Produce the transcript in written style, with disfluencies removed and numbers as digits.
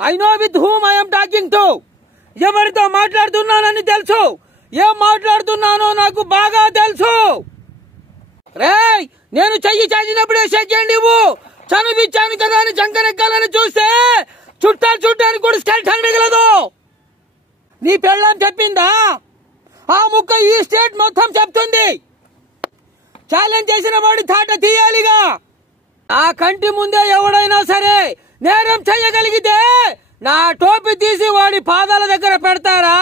I know with whom I'm talking to. ఎవరితో మాట్లాడుతున్నానని తెలుసు, ఏం మాట్లాడుతున్నానో నాకు బాగా తెలుసు. రేయ్, నేను చెయ్యి చాచినప్పుడే సెకండ్ ఇవ్వు. చనువిచ్చాను కదా అని చంకనెక్కాలని చూస్తే చుట్టాలు చుట్టానికి కూడా స్కెల్టన్ మిగలదు. నీ పెళ్ళాం చెప్పిందా? ఆ ముక్క ఈ స్టేట్ మొత్తం చెప్తుంది. ఛాలెంజ్ చేసిన వాడి తాట తీయాలిగా. ఆ కంటి ముందే ఎవడైనా సరే నేరం చెయ్యగలిగితే నా టోపీ తీసి వాడి పాదాల దగ్గర పెడతారా?